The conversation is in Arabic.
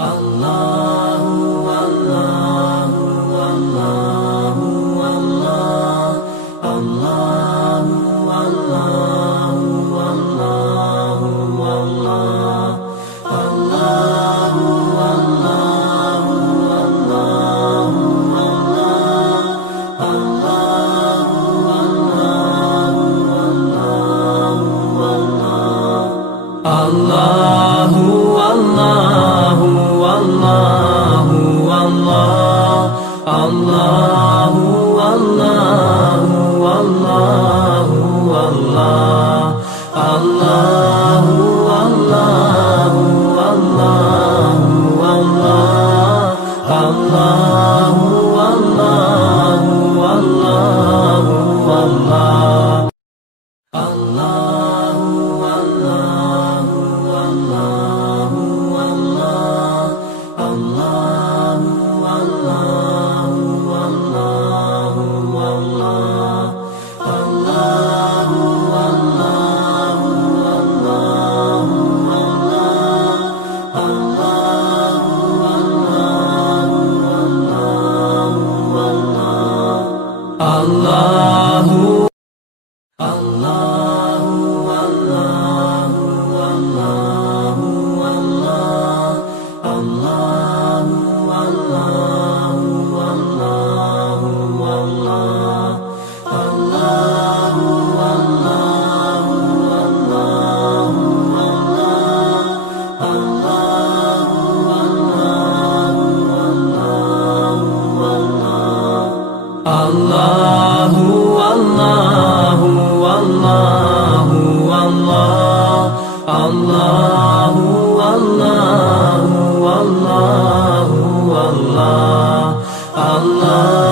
الله والله والله والله الله والله والله والله الله والله والله والله الله والله والله والله الله والله والله والله الله والله والله والله الله والله والله والله الله والله والله والله الله والله والله والله الله والله والله والله الله والله والله والله الله والله والله والله الله الله والله والله والله الله والله والله والله الله والله والله والله الله والله والله والله الله والله والله والله الله والله والله والله الله